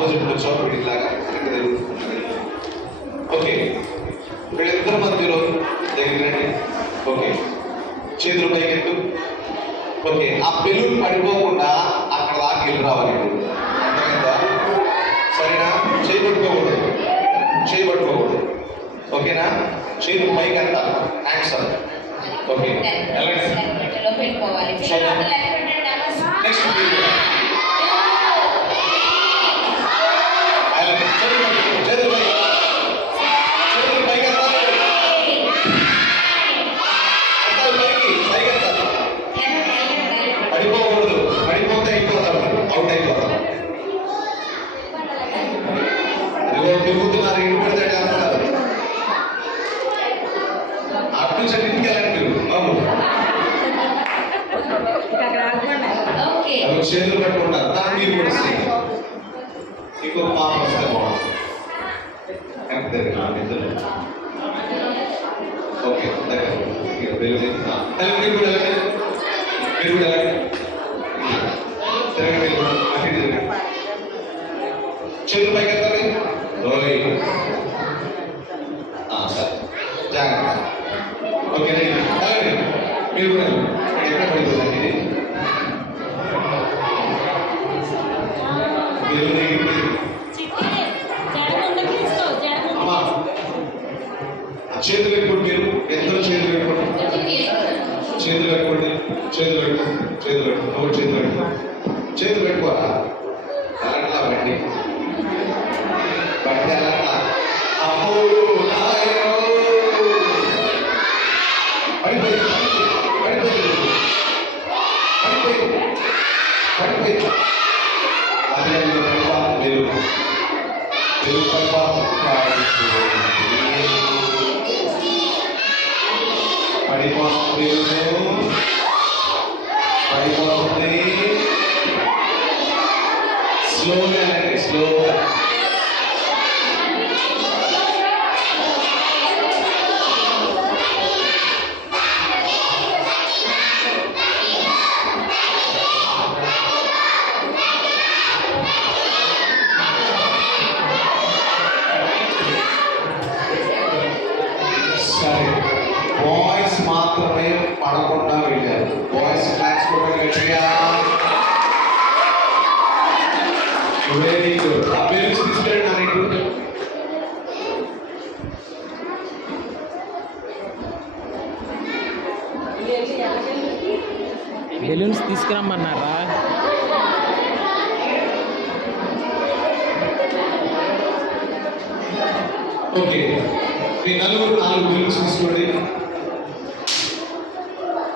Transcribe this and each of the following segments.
Opposite కూర్చో వీడిలాగా. Okay, వీళ్ళిద్దరి మధ్యలో దగ్గర రండి. ఓకే, చేతులు పైకెత్తు. ఓకే, ఆ బెలూన్ పడిపోకుండా అక్కడ దాకా వెళ్ళి రావాలి. అర్థమైందా? సరేనా? చేయబట్టుకోకూడదు, చేయబట్టుకోకూడదు. ఓకేనా? చేతులు పైకి వెళ్తారు, హ్యాండ్స్ అప్. ఓకే, నెక్స్ట్ పడిపోకూడదు, పడిపోతే అయిపోతారు, అవుట్ అయిపోతారు. తిరుగుతున్నారు, ఇంటి పడితే అంటారు. అటు చెట్టుకి వెళ్ళండి బాబు. చేతులు పెట్టుకుంటారు, దాన్ని మీరు కూడా సేమ్. ఇంకో పాప వస్తే బాగుంటుంది. ఓకే, దగ్గర మీరు కూడా వెళ్ళండి, మీరు కూడా వెళ్ళండి. చేతులు పైకి ఎత్తాలి. సరే, జాగ్రత్త. ఓకే, వెళ్ళండి, మీరు కూడా ఎక్కడ పడిపోతుంది ఇది. చేతులు పెట్టుకోండి, మీరు ఎంతో చేతులు పెట్టుకోండి, చేతులు పెట్టుకోండి, చేతులు పెట్టుకోండి, చేతులు పెట్టుకోండి, ఒకటి చేతులు పెట్టుకోండి. చేతులు పెట్టుకోరా అలట్లా బట్టి బట్టి అలట్లా. పడిపోయింది, పడిపోయింది, పడిపోయింది, పడిపోయింది. అది పడిపోతుంది, మీరు పడిపోతుంది, పడిపోతుంది. స్లోగా అండి, స్లోగా. బాయ్స్ మాత్రమే పడకుండా వెళ్ళారు. బాయ్స్ క్లాస్ కూడా గట్టిగా. Very good. ఆ బెలూన్స్ తీసుకెళ్ళండి. బెలూన్స్ తీసుకురమ్మన్నారా? ఓకే, మీ నలుగురు 4 బెలూన్స్ తీసుకోండి.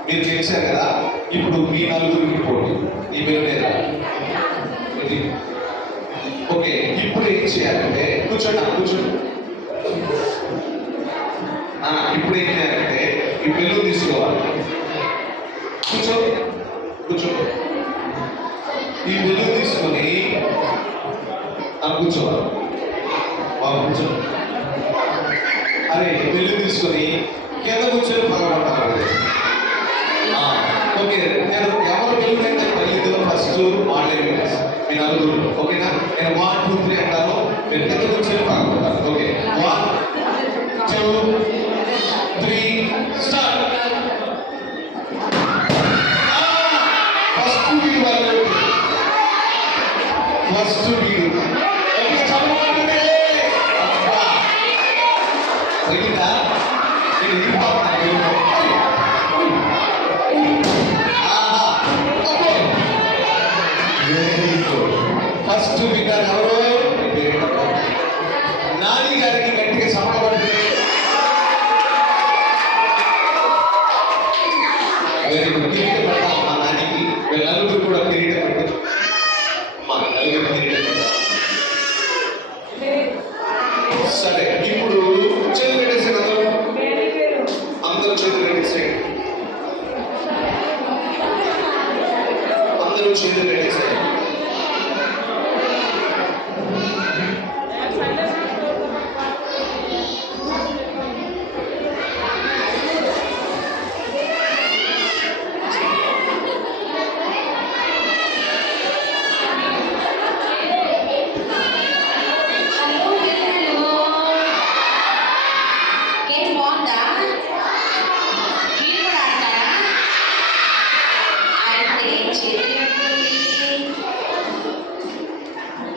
మీరు చేశారు కదా, ఇప్పుడు మీ నలుగురికి పోటీ. ఈ బెలూన్ ఏదా? ఓకే, ఇప్పుడు ఏం చేయాలంటే కూర్చోండి, కూర్చోండి. ఇప్పుడు ఏం చేయాలంటే ఈ బెలూన్ తీసుకోవాలి. కూర్చో, కూర్చో. ఈ బెలూన్ తీసుకొని కూర్చోవాలి. కూర్చో. అరే, బెలూన్ తీసుకొని కింద కూర్చొని పగలబడతారు. ఓకే, నేను ఎవరు బెలూన్ అయితే పైదో ఫస్ట్ వాళ్ళే మీ నలుగురు. ఓకేనా? నేను 1 2 3 అంటాను, మీరు కింద కూర్చొని పగలబడతారు. Okay, 1 2 3 start. ఫస్ట్ వీడు వాళ్ళు, ఫస్ట్ వీడు. ఓకే, చదవండి. తెలియదా? ఫస్ట్ విన్నర్ ఎవరు? నాని గారికి గట్టిగా సమయపడుతుంది. కిరీటం పెడతాం మా నానికి. నలుగురు కూడా కిరీటం పెట్టారు. మా నలుగురు కిరీటం పెట్టారు. సరే, ఇప్పుడు చేతులు పెట్టేసారు అందరూ చేతులు పెట్టేసారు. అందరూ చేతులు పెట్టేసారు.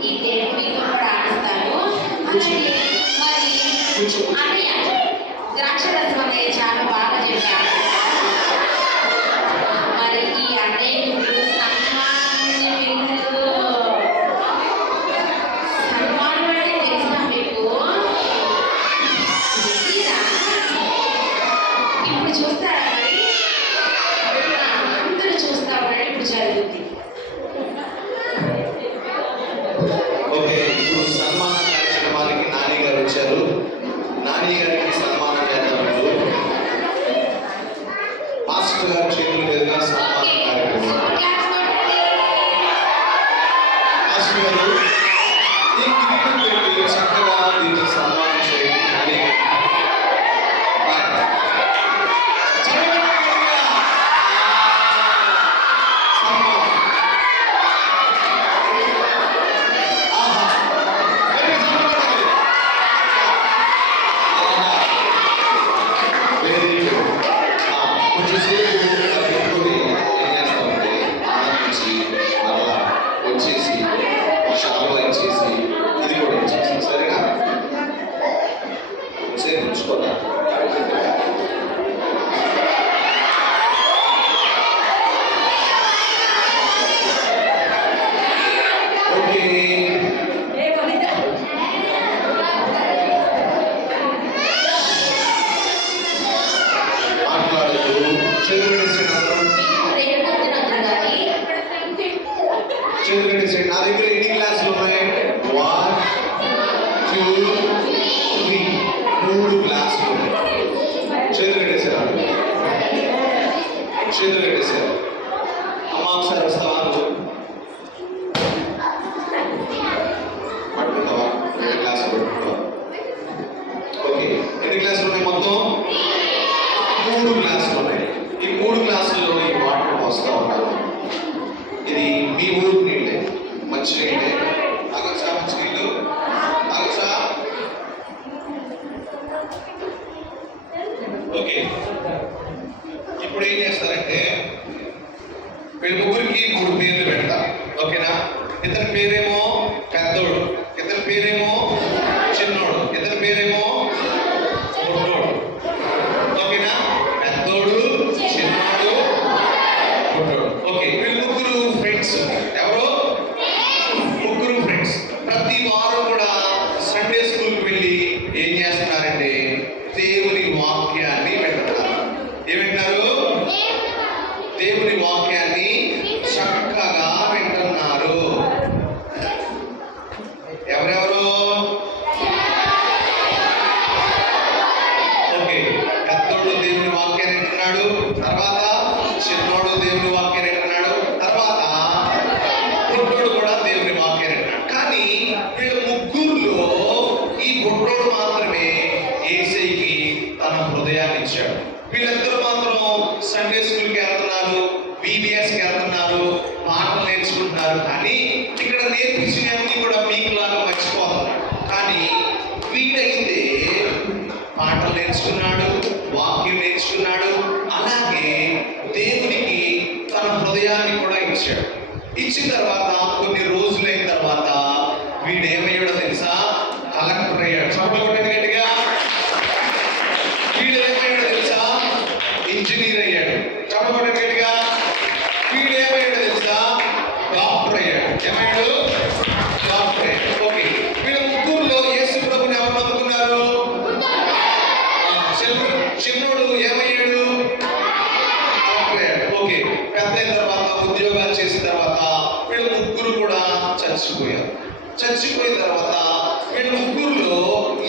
ఈ గేమ్ మీతో కూడా ఆడుస్తాను. అలాగే మరి అన్నయ్య ద్రాక్షరసం అన్నయ్య చాలా బాగా చెప్పారు. మరి ఈ అన్నయ్య ఇప్పుడు సన్మానం పిల్లలు సన్మానం అంటే తెలుసా మీకు? తెలీదా? ఇప్పుడు చూస్తారా మరి? అందరూ చూస్తా ఉన్నాడు. ఇప్పుడు జరుగుతుంది. ఓకే, ఇప్పుడు సన్మాన కార్యక్రమానికి నాని గారు వచ్చారు. నాని గారికి సన్మానం చేద్దాం. మాస్టర్ గారు చేతుల మీదుగా సన్మాన కార్యక్రమం. మాస్టర్ గారు ఈ కిరీటం పెట్టి చక్కగా దీన్ని సన్మానం చేయండి. నాని గారు. నా దగ్గర ఎన్ని క్లాసులు ఉన్నాయి? 1 2 3 3 క్లాసులు. చేతులు కట్టేశారు. చేతులు కట్టేశారు. అమ్మ ఒకసారి వస్తావా? పట్టుకుంటావా? క్లాస్ పట్టుకుంటావా? ఓకే, ఎన్ని క్లాసులు ఉన్నాయి మొత్తం? 3 క్లాసులు ఉన్నాయి. ఈ 3 క్లాసుల్లో ఈ వాటర్ వస్తూ ఉంటారు. ఇది మీ ఊరు నీళ్ళే, మంచినీళ్ళే. తాగొచ్చా? మంచినీళ్ళు తాగొచ్చా? ఓకే, ఇప్పుడు ఏం చేస్తారంటే వీళ్ళ ముగ్గురికి 3 పేర్లు పెడతారు. ఓకేనా? ఇతని పేరేమో పెద్దోడు, ఇతని పేరేమో చిన్నోడు, ఇతని పేరేమో పొట్టోడు. ఓకేనా? పెద్దోడు, చిన్నోడు, పొట్టోడు. ఓకే, వీళ్ళు ముగ్గురు ఫ్రెండ్స్. ఎవరు? ముగ్గురు ఫ్రెండ్స్. ప్రతి వారం కూడా సండే స్కూల్కి వెళ్ళి ఏం చేస్తున్నారంటే దేవుని వాక్యాన్ని వింటున్నారు. ఏమంటారు? దేవుని వాక్యాన్ని చక్కగా వింటున్నారు. ఎవరెవరు? ఓకే, పెద్దోడు దేవుని వాక్యాన్ని వింటున్నాడు. తర్వాత చిన్నోడు దేవుని వాక్యాన్ని వింటున్నాడు. తర్వాత బుడ్డోడు కూడా దేవుని వాక్యాన్ని వింటున్నాడు. కానీ వీళ్ళ ముగ్గురులో ఈ బుడ్డోడు మాత్రమే యేసయ్యకి తన హృదయాన్ని ఇచ్చాడు. వీళ్ళందరూ మాత్రం సండే స్కూల్కి వెళ్తున్నారు, బీబీఎస్కి వెళ్తున్నారు, పాటలు నేర్చుకుంటున్నారు. కానీ ఇక్కడ నేర్పించినవన్నీ కూడా మీకు లాగా మర్చిపోతున్నారు. కానీ వీడైతే పాటలు నేర్చుకున్నాడు, వాక్యం నేర్చుకున్నాడు, అలాగే దేవునికి తన హృదయాన్ని కూడా ఇచ్చాడు. ఇచ్చిన తర్వాత కొన్ని రోజులైన తర్వాత వీడేమయ్యాడో తెలుసా? కలెక్టర్ అయ్యాడు. చెప్పకూడదు గట్టిగా. వీడేమయ్యాడో తెలుసా? ఇంజనీర్ అయ్యాడు. చెప్పకూడదు గట్టిగా. వీడేమయ్యాడో తెలుసా? డాక్టర్ అయ్యాడు. ఏమయ్యాడు? డాక్టర్ అయ్యాడు. ఓకే, వీళ్ళ ముగ్గురులో యేసు ప్రభుని ఎవరు నమ్ముకున్నారు? చిన్నోడు ఏమయ్యాడు? డాక్టర్ అయ్యాడు. ఓకే, పెద్ద అయిన తర్వాత ఉద్యోగాలు చేసిన తర్వాత వీళ్ళ ముగ్గురు కూడా చచ్చిపోయారు. చచ్చిపోయిన తర్వాత వీళ్ళ ముగ్గురులో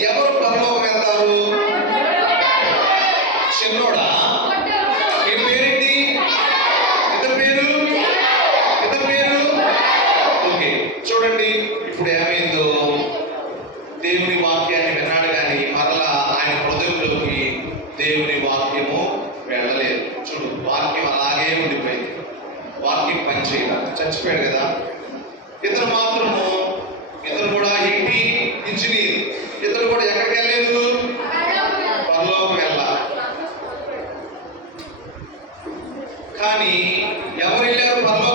ఎవరు పరలోకం వెళ్తారు? చిన్నోడా? ఈ పేరేంటి? ఇతని పేరు? ఇతని పేరు? ఓకే, చూడండి ఇప్పుడు ఏమైందో. దేవుని వాక్యాన్ని విన్నాడు కానీ మరలా ఆయన హృదయంలోకి దేవుని వాక్యము వెళ్ళలేదు. చూడు, వాక్యం అలాగే ఉండిపోయింది. వాక్యం పనిచేయాలి. చచ్చిపోయాడు కదా. ఇతను మాత్రము, ఇతను కూడా ఏంటి? ఇంజనీర్. ఇతను కూడా ఎక్కడికి వెళ్ళలేదు? పరలోకం వెళ్ళాలి. కానీ ఎవరు వెళ్ళారు పరలోకం?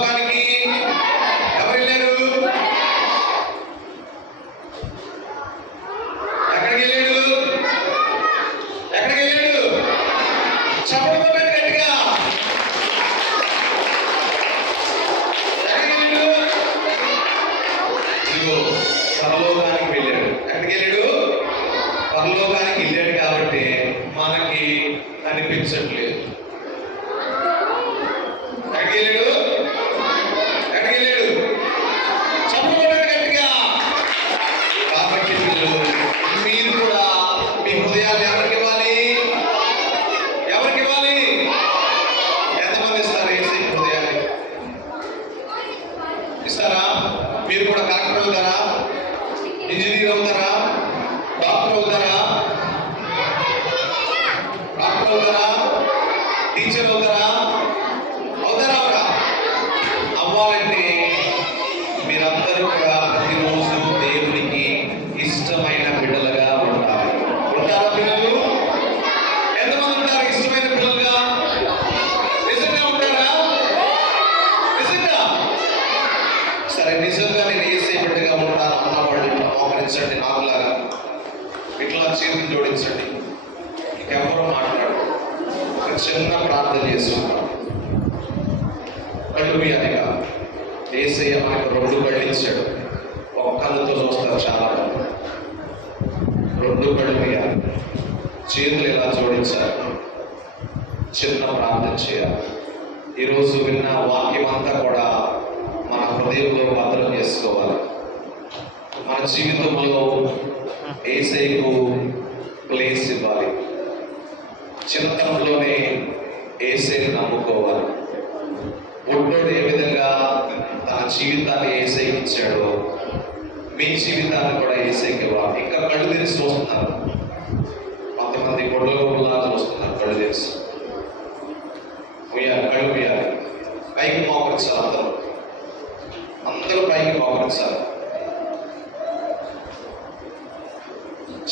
పరలోకానికి వెళ్ళాడు. ఎక్కడికి వెళ్ళాడు? పరలోకానికి వెళ్ళాడు కాబట్టి మనకి కనిపించట్లేదు. ఎక్కడికి వెళ్ళాడు? ఎక్కడికి వెళ్ళాడు? చెప్పబడ్డాడు గట్టిగా. కాబట్టి పిల్లలు, మీరు కూడా మీ హృదయాన్ని ఎవరికి ఇవ్వాలి? ఎవరికి ఇవ్వాలి? ఎంతమంది ఇస్తారు ఏసీ హృదయాన్ని? ఇస్తారా? మీరు కూడా కలెక్టర్ అవుతారా? ఇంజనీర్ అవుతారా? డాక్టర్ అవుతారా? డాక్టర్ అవుతారా? టీచర్ అవుతారా? అవుతారా? అవరా? అవ్వాలంటే మీరందరూ కూడా ప్రతిరోజు దేవునికి ఇష్టమైన బిడ్డలుగా ఉండాలి. ఉంటారా పిల్లలు? ఎంతమంది ఉంటారు ఇష్టమైన పిల్లలుగా? నిజంగా ఉంటారా? నిజంగా? సరే, నిజంగా నేను ఏసీ బిడ్డగా ఉంటాను అన్నవాళ్ళు ఇట్లా మోకరించండి. నాకులాగా ఇట్లా చేతులు జోడించండి. ఇంకెవరో మాట్లాడు. ఒక చిన్న ప్రార్థన చేసుకుంటాం. కళ్ళు మీయాలిగా. ఏసయ్య మనకు 2 కళ్ళు ఇచ్చాడు. ఒక్క కళ్ళుతో చూస్తారు చాలా మంది. 2 కళ్ళు మీయాలి. చేతులు ఇలా జోడించాలి. చిన్న ప్రార్థన చేయాలి. ఈరోజు విన్న వాక్యం అంతా కూడా మన హృదయంలో భద్రం చేసుకోవాలి. మన జీవితంలో ఏసైకు ప్లేస్ ఇవ్వాలి. చిన్నతనంలోనే ఏసైని నమ్ముకోవాలి. బుడ్డోడు ఏ విధంగా తన జీవితాన్ని ఏసైకి ఇచ్చాడో మీ జీవితాన్ని కూడా ఏసైకి ఇవ్వాలి. ఇంకా కళ్ళు తెరిచి చూస్తున్నారు. కొంతమంది గొడవలా చూస్తున్నారు. కళ్ళు తెరిచి ఉయ్యాలి. కళ్ళు ఉయ్యాలి. పైకి మోకరించాలి. అందరూ పైకి మోకరించాలి.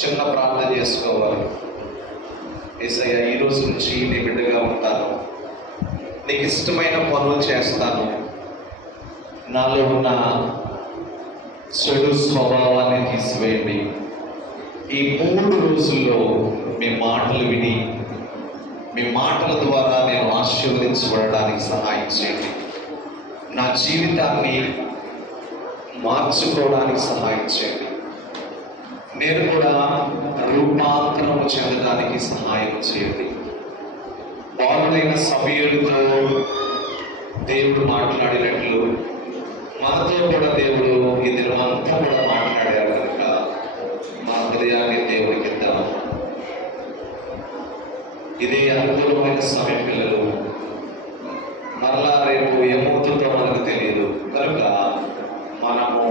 చిన్న ప్రార్థన చేసుకోవాలి. యేసయ్య, ఈ రోజు నుంచి నీ బిడ్డగా ఉంటాను. నీకు ఇష్టమైన పనులు చేస్తాను. నాలో ఉన్న చెడు స్వభావాన్ని తీసివేయండి. ఈ 3 రోజుల్లో మీ మాటలు విని మీ మాటల ద్వారా నేను ఆశీర్వదించబడడానికి సహాయం చేయండి. నా జీవితాన్ని మార్చుకోవడానికి సహాయం చేయండి. నేను కూడా రూపాంతరము చెందడానికి సహాయం చేయండి. బాలుడైన సమయలతో దేవుడు మాట్లాడినట్లు మనతో కూడా దేవుడు ఈ దినమంతా కూడా మాట్లాడారు కనుక మన హృదయాన్ని దేవుడికి ఇద్దాం. ఇదే అనుకూలమైన సమయం పిల్లలు. మరలా రేపు ఏమవుతుందో మనకు తెలియదు కనుక మనము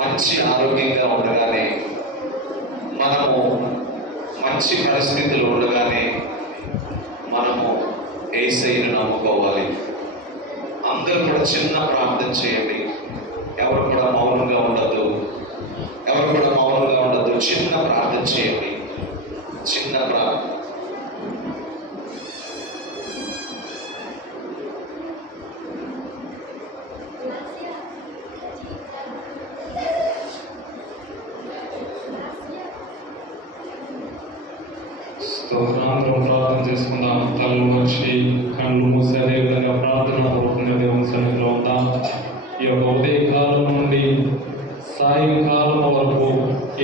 మంచి ఆరోగ్యంగా ఉండగానే, మనము మంచి పరిస్థితులు ఉండగానే మనము యేసయ్యను నమ్ముకోవాలి. అందరూ కూడా చిన్న ప్రార్థన చేయండి. ఎవరు కూడా మౌనంగా ఉండద్దు. ఎవరు కూడా మౌనంగా ఉండద్దు. చిన్న ప్రార్థన చేయండి. చిన్న ప్రార్థన. స్తోత్రాంతరం ప్రార్థన చేసుకుందాం. తలలు వచ్చి కళ్ళు మూసి అదే విధంగా ప్రార్థన పూర్వకంగా దేవుని సన్నిధిలో ఉందాం. ఈ యొక్క ఉదయకాలం నుండి సాయంకాలం వరకు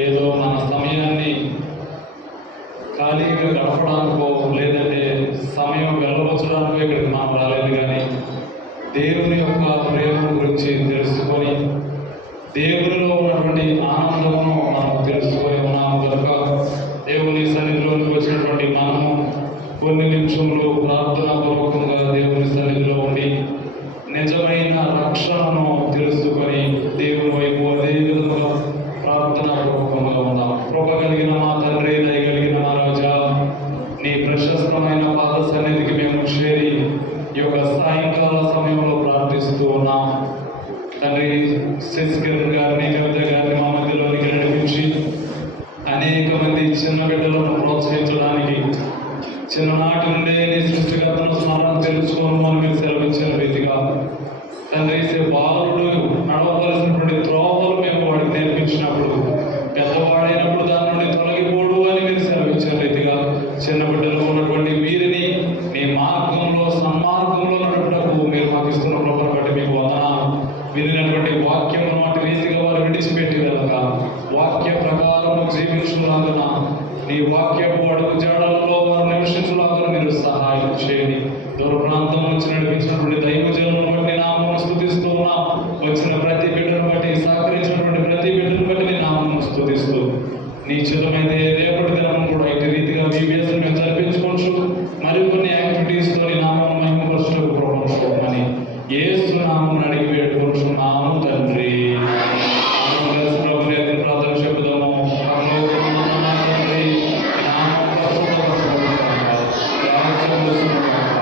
ఏదో మన సమయాన్ని ఖాళీగా గడపడానికో లేదంటే సమయం వెళ్ళవచ్చడానికో ఇక్కడికి మనం రాలేదు. కానీ దేవుని యొక్క ప్రేమ గురించి తెలుసుకొని దేవునిలో ఉన్నటువంటి ఆనందమును మనం తెలుసుకొని ఉన్నాము కనుక దేవుని సన్నిధిలోకి వచ్చినటువంటి మనము కొన్ని నిమిషములు ప్రార్థనా పూర్వకంగా దేవుని సన్నిధిలో ఉండి నిజమైన రక్షణను తెలుసుకొని దేవుని వైపు అదే విధంగా ప్రార్థనా పూర్వకంగా ఉన్నాం. కృప కలిగిన మా తండ్రి, దయగలిగిన మా రాజా, నీ ప్రశస్తమైన పాద సన్నిధికి మేము చేరి ఈ యొక్క సాయంకాల సమయంలో ప్రార్థిస్తూ ఉన్నాం. తండ్రి, శశికిరణ్ గారిని, కవిత గారిని మా మధ్యలోనికి నడిపించి అనేక మంది చిన్న బిడ్డలను ప్రోత్సహించడానికి చిన్ననాటి నుండే నీ సృష్టికర్తను స్మరణ తెలుసుకోను అని మీరు సెలవిచ్చిన రీతిగా తండ్రి, బాలుడు నడవలసినటువంటి త్రోవలు మేము వాడికి నేర్పించినప్పుడు పెద్దవాడైనప్పుడు దాని నుండి తొలగిపోడు అని మీరు సెలవిచ్చిన రీతిగా చిన్న బిడ్డలు ఉన్నటువంటి వీరిని మీ మార్గంలో సన్మార్గంలో నడుపుటకు మీరు మాకు ఇస్తున్న కృపను బట్టి మీకు వందనాలు. వినినటువంటి వాక్యమును వాటి రీతిగా వారు విడిచిపెట్టి వెళ్ళక వాక్య ప్రకారము జీవించులాగున నీ వాక్యపు అడుగు జాడలలో వారు నివసించులాగా మీరు సహాయం చేయండి. దూర ప్రాంతం నుంచి నడిపించినటువంటి దైవజనులను బట్టి నామమును స్తుతిస్తూ ఉన్నాం. వచ్చిన ప్రతి బిడ్డను బట్టి సహకరించినటువంటి ప్రతి బిడ్డను బట్టి నీ నామమును స్తుతిస్తూ నీ చిత్తమైతే రేపటి దినం కూడా ఇటు రీతిగా VBS మేము జరిపించుకోవచ్చు. మరికొన్ని యాక్టివిటీస్ తో నీ నామం మహిమపరచుటకు ప్రోత్సహించమని యేసు నామమున అడిగి వేడుకొనుచున్నాము తండ్రి. ప్రార్థన చెప్పుదాము. పరలోకమందున్న మా తండ్రి, నీ నామం పరిశుద్ధపరచబడుగాక. రాజ్యం వస్తుందగాక.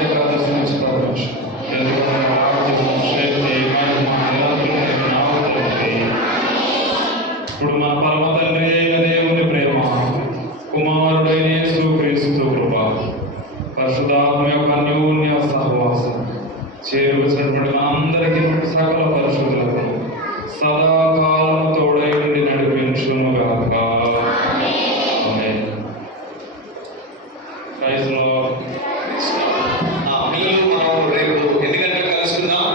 ఏకాదశి నుంచి ప్రారంభించు. ఎందుకంటే రాజ్యం, శక్తి, మహిమ నిరంతరం నాకు తండ్రి. ఇప్పుడు మన పరమ తండ్రి అయిన దేవుని ప్రేమ, కుమారుడైన యేసు క్రీస్తు కృప, పరిశుద్ధాత్మ యొక్క అన్యోన్య సహవాసం చేరువచ్చినటువంటి మనందరికీ సకల పరిశుద్ధులకు సదాకాలం తోడై ఉండి నడిపించునుగాక. ఆమేన్. Praise lord. పిల్లలు మనం రేపు ఎన్ని గంటలకు కలుసుకుందాం?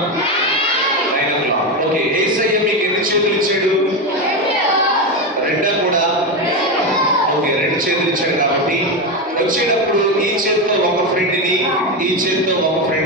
9 o'clock. ఓకే. యేసయ్య మీకు ఎన్ని చేతులు ఇచ్చాడు? రెండా కూడా? ఓకే, 2 చేతులు ఇచ్చాడు కాబట్టి వచ్చేటప్పుడు ఈ చేతితో ఒక ఫ్రెండ్ని, ఈ చేతితో ఒక ఫ్రెండ్